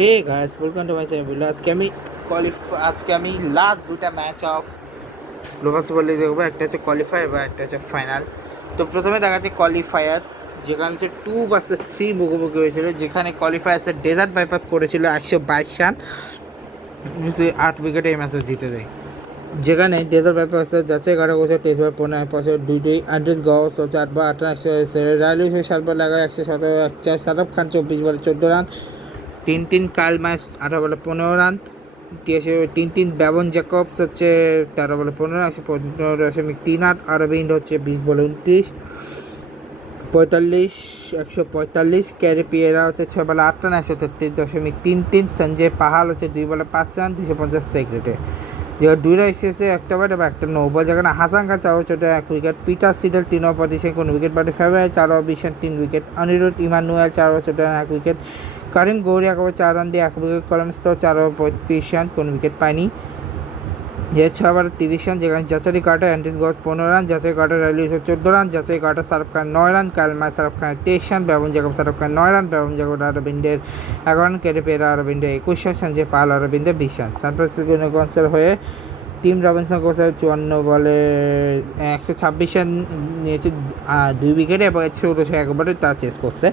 Hey guys, welcome to my channel. আজকে আমি last দুটা match of global super league দেখবো। একটা হচ্ছে কোয়ালিফায়ার বা একটা হচ্ছে ফাইনাল। তো প্রথমে দেখা যাচ্ছে কোয়ালিফায়ার, যেখানে হচ্ছে 2 vs 3 মুখোমুখি হয়েছিল, যেখানে কোয়ালিফায়ার্সের ডেজার্ট বাইপাস করেছিল 122 রান, 8 উইকেটে এই ম্যাচে জিতে যায়। যেখানে ডেজার্ট বাইপাসের যাচাই করা হয়েছে 23/15 দুইটাই আন্ড্রেস গস হচ্ছে 8/18 রাইল 7/11 117 সাদাব খান 24 বলে 14 রান, 3 কার্ল মাইস 18 বলে 15 রান, 3 ব্যাবন জ্যাকবস হচ্ছে 13 বলে 15, 115.38, অরবিন্দ হচ্ছে 20 বলে 29, 145 ক্যারি পিয়েরা হচ্ছে 6 বলে 8 রান, 133.33, সঞ্জয় পাহাল হচ্ছে 2 বলে 5 রান, 250 যেটা 2টা এসেছে একটা ব্যাট এবং একটা নো বল। যেখানে Hasan Khan 4 over 1 wicket, Peter Siddle 3 over 25 কোনো উইকেট পাটে, ফেব্রুয়ারি 4 over 20 3 wicket, Aniruddha Emmanuel 4 over 1 wicket, Karim Gauri 1 over 4 run দিয়ে 1 উইকেট, কলমস্তো 4 ওভার 35 রান কোনো উইকেট পায়নি। যে 6 ওভার 30 রান, যেখানে যাচারি কাটা অ্যান্ড্রিস গস 15 রান, যাচাই কাটা র্যালি 14 রান, যাচাই কাটা শাহরুখ খান 9 রান, কালমায় শাহরুখ খানের 23 রান, ব্যবন জাকব শাহরুখ খান 9 রান, ব্যবন জাকব অরবিন্দের 11 রান, কেটে পেরা অরবিন্দের 21 রান, সঞ্জয় পাল অরবিন্দের 20 রান। সান ফ্রান্সিসকো ইউনিকর্নসের হয়ে টিম রবিনসন কোর্সে 54 বলে 126 রান নিয়েছে 2 উইকেটে এবং 16 একবারে তা চেস করছে।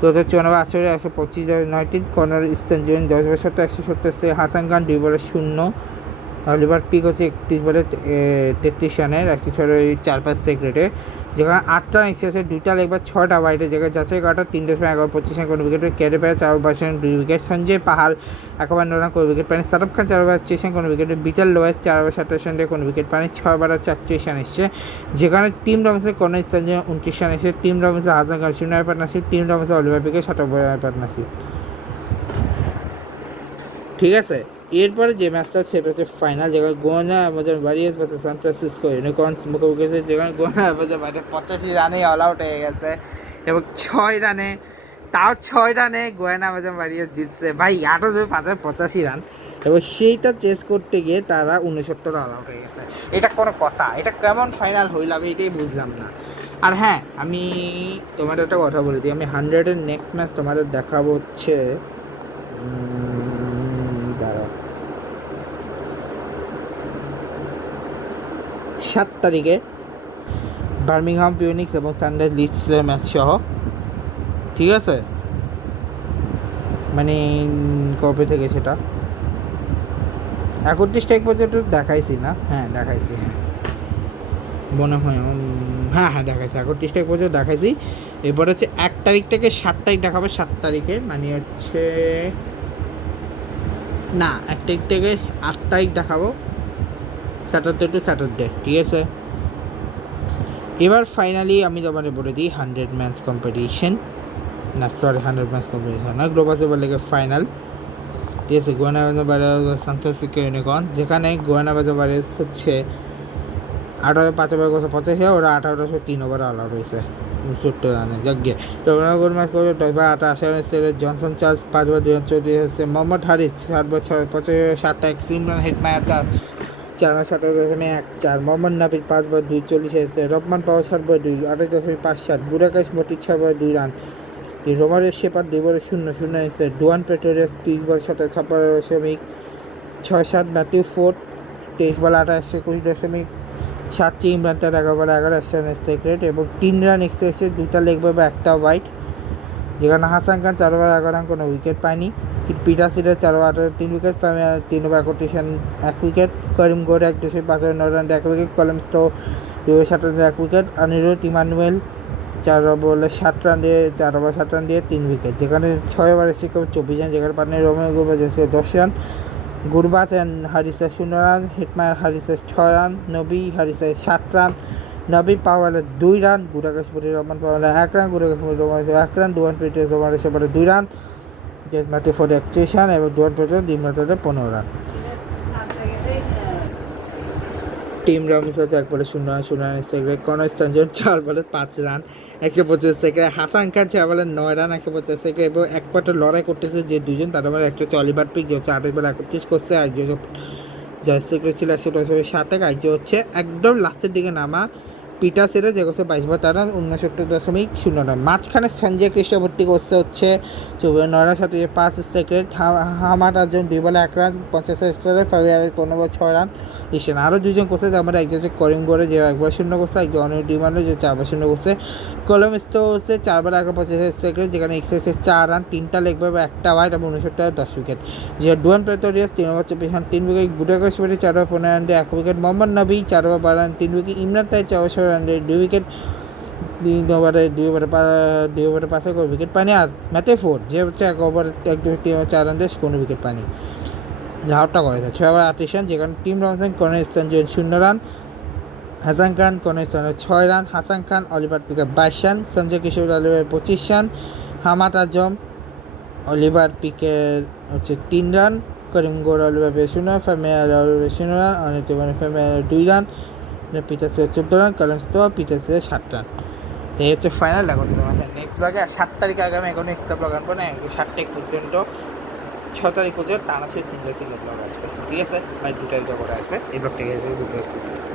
তো 54 125 19, কর্নার ইস্টার্ন জুন 10 বলে 17 170, হাসান খান 2 বলে 0, অলিভার পিক হচ্ছে 31 বলে 33 রানের 104 রেটে, যেখানে 8 রান এসেছে 2টা লেগ বা 6টা ওয়াইডে, যেখানে যাচাই কাটা 3.11 রান কোনো উইকেটে, ক্যারি পেয়ে 4 over 2 wicket, Sanjay Pahal 51 run কোনো উইকেট পায়নি, শাহরুখ খান 4 ওভার 31 রান কোনো উইকেটে, বিটাল লোয়েস 4 ওভার 27 রান দিয়ে কোনো উইকেট পায়নি, 6 ওভার 34 রান এসছে। যেখানে টিম রবিনসন কর্নার ইস্টার্ন 29 রান এসেছে, Tim Robinson Hasan Khan 0 partnership, Tim Robinson Oliver পিকে 7 পার্টনারশিপ। ঠিক আছে, এরপরে যে ম্যাচটা সেটা হচ্ছে ফাইনাল, যেখানে Guyana Amazon Warriors versus San Francisco Unicorns মুখোমুখি হয়েছে, যেখানে গোয়ানা আমাজন বাইরে 85 রানে অল আউট হয়ে গেছে এবং 6 রানে গোয়ানা আমাজন ওয়ারিয়ার্স জিতছে ভাই 8,585 রান, এবং সেইটা চেস করতে গিয়ে তারা 69 অল আউট হয়ে গেছে। এটা কোনো কথা? এটা কেমন ফাইনাল হইলাম এটাই বুঝলাম না। আর হ্যাঁ, আমি তোমাদের একটা কথা বলে দিই, আমি 100-এর নেক্সট ম্যাচ তোমাদের দেখাবো হচ্ছে 7 তারিখে বার্মিংহাম পিউনিক্স এবং সানরাইজ লিডসের ম্যাচ সহ। ঠিক আছে, মানে কবে থেকে সেটা 31 তারিখ পর্যন্ত দেখাইছি না? হ্যাঁ দেখাইছি, হ্যাঁ মনে হয় হ্যাঁ দেখাইছি, 31 তারিখ পর্যন্ত দেখাইছি। এরপর হচ্ছে 1 তারিখ থেকে 7 তারিখ দেখাবো। 7 তারিখে মানে হচ্ছে না, 1 তারিখ থেকে 8 তারিখ দেখাবো, স্যাটারডে টু স্যাটারডে। ঠিক আছে, এবার ফাইনালি আমি তোমাদের বলে দিই 100 ম্যাচ কম্পিটিশন, না সরি 100 ম্যাচ কম্পিটিশন না, গ্লোবাল সুপার লিগের ফাইনাল। ঠিক আছে, গোয়ানা বাজার সান ফ্রান্সিসকো ইউনিকর্নস, যেখানে গোয়ানা বাজার হচ্ছে 8 ওভার 5 ওভার 85, ওরা 18 ওভার অল আউট হয়েছে 70 রানে। যাক গিয়ে রবীন্দ্র ম্যাচ করে 10/88 রানের সেরে জনসন চার্লস 5 ওভার 234 হচ্ছে, মোহাম্মদ হারিস 7 বল 7 সিমরান হেটমায়ার 4/17.14, মোহাম্মদ নাবির 5 বল 240 হয়েছে, রহমান পাওয়ার 7 বল 2 28.57, বুরাকাশ মতি 6 বল 2 রান, রোমারের শেপার 2 বলে 0 হয়েছে, ডুয়ান পেটোরিয়াস 30 বল 56.67, ম্যাথিউ ফোর্ড 23 বল 28.21.7, ইমরান তার 11 বল 11 স্ট্রাইক রেট এবং 3 রান এক্সেসে 2টা লেগ বা একটা ওয়াইড। যেখানে হাসান খান 4 ওভার 11 রান কোনো উইকেট পায়নি, Peter Siddle 4 over 3 wicket, 3 over 31 run 1 wicket, Karim গৌড় 1/5 ওভার 9 রান 1 উইকেট, কলমস্তো 2 over 7 run 1 wicket, Aniruddha Emmanuel 4 বলে 7 রান দিয়ে 4 ওভার 7 রান দিয়ে 3 উইকেট। যেখানে 6 ওভারে সে 24 রান, যেখানে পাটনার রোমিও গোবাজ 10 রান, গুরবাজ হারিসের 0 রান, হিটমায়ার হারিসের 6 রান, নবী হারিসের 7 রান, নবী পাওয়ালের 2 রান, গুড়াকাশপুরি রহমান পাওয়ালের 1 রান, গুড়াকাশপুরি রহমান 1 রান, ডুয়ান পেটের রহমানের সেবারে 2 রান, ম্যাথু ফোর্ড 31 রান এবং ডুয়ান পেটের 15 রান। টিম রবিন্স হচ্ছে 1 বলে 0 রান সেকেন্ড, কর্নার স্টানজন 4 বলে 5 রান 125 সেকেন্ড, হাসান খান 6 বলে 9 রান 150 সেকেন্ড, এবং একমাত্র লড়াই করতেছে যে দুজন, তার মধ্যে একটা হচ্ছে অলিভার পিক, যে হচ্ছে 28 বলে 31 করছে, আর যে যার সেকেন্ড ছিল 110 7, আর যে হচ্ছে একদম লাস্টের দিকে নামা পিটার সিরিজ এগোচ্ছে 22 রান 69.0 রান। মাঝখানে সঞ্জয় কৃষ্ণমূর্তি করছে হচ্ছে 9 সাথে 5 সেকেন্ড। হামাদ আজম 2 বলে 1 রান 50 স্কোরে। ফাবিয়ার 15 বলে 6 রান রিসেন। আরও দুজন করছে, আমার একজন হচ্ছে করিমগড়ে যে 1 বলে 0 করছে, একজন অনেক ডিমান্ডে যে 4 বলে 0 করছে। কলম স্টো হচ্ছে 4 বলে 51 সেকেন্ড, যেখানে এক্সেসে 4 রান 3টা লেগ বা 1টা ওয়াইড এবং 69 10 উইকেট। যে Dwaine Pretorius 3 over 24 run 3 wicket. গুডাগাস 4 over 15 run 1 wicket. Mohammad Nabi 4 over 12 run 3 wicket. Imran তাই 4 ওভার 16 রান 2 উইকেট। 2 ওভারে 5 উইকেট পানি। আর ম্যাথে 4 যে হচ্ছে 1 ওভার 4 রান দিয়ে কোনো উইকেট পানি, ঝাড়টা করে 6 ওভার 38 রান, যেখানে টিম রনসন কর্নার স্থান 0 রান। হাসান খান কর্নার স্থানে 6 রান। হাসান খান অলিভার পিকে 22 run. Sanjay Kishore Oliver 25 run. Hammad Azam Oliver পিকের হচ্ছে 3 রান। করিমগড় অলিভার 0 রান। ফামিয়ার অলিভার 0 রান। অনেক ফামিয়ার 2 রান। পিটার্সের 14 রান। কলমস পিটার্সের 7 রান। তো এই হচ্ছে ফাইনাল। দেখো তোমার নেক্সট ব্লগে 7 তারিখ আগামী এখনো এক্সট্রা ব্লগ আনবো না, 7 তারিখ পর্যন্ত 6 তারিখ পর্যন্ত টানা সিঙ্গেল ব্লগ আসবে, ঠিক আছে? মানে 2 তারিখ করে আসবে এই ব্লগটাকে।